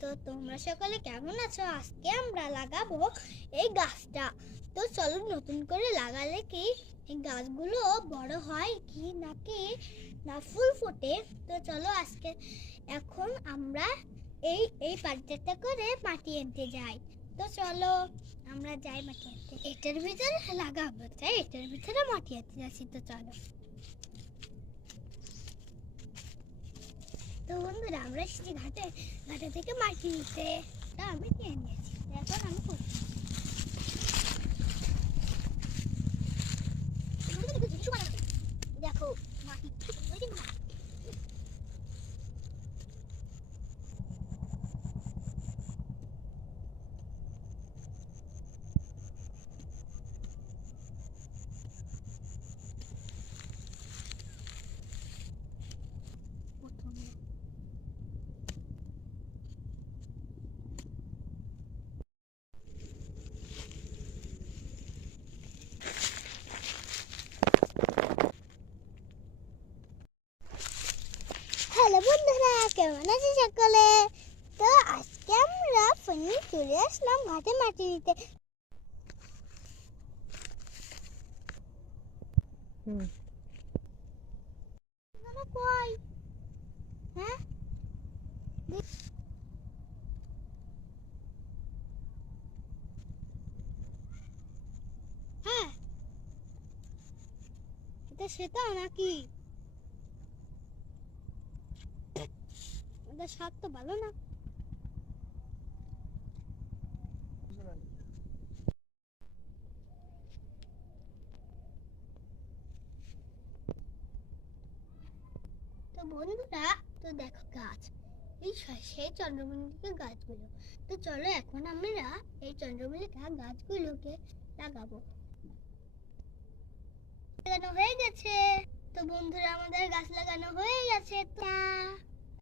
তো তোমরা সকলে কেমন আছো? আজকে আমরা লাগাবো এই গাছটা। তো চলো, নতুন করে লাগালে কি এই গাছগুলো বড় হয় কি নাকি না ফুল ফোটে? তো চলো আজকে এখন আমরা এই পাত্রটা করে মাটি আনতে যাই। তো চলো আমরা যাই মাটি আনতে। এটার ভিতরে লাগাবো, তাই এটার ভিতরে মাটি আনতে যাচ্ছি। তো চলো। তো বন্ধুরা, আমরা এসেছি ঘাটে থেকে মাটি নিতে। তা আমি নিয়ে নিয়েছি, এখন আমি করছি। দেখো মাটি হ্যালো বন্ধুরা, কেমন আছে সকলে? তো আজকে আমরা ফোনে চলে আসলাম ঘাটে মাটি নিতে। কই? হ্যাঁ হ্যাঁ, এটা সেটা নাকি? এটা স্বাদ তো ভালো না। তো বন্ধুরা, তো দেখো গাছ, এই সেই চন্দ্রমল্লিকা গাছগুলো। তো চলো এখন আমরা এই চন্দ্রমল্লিকা গাছগুলোকে লাগাবো। লাগানো হয়ে গেছে। তো বন্ধুরা, আমাদের গাছ লাগানো হয়ে গেছে।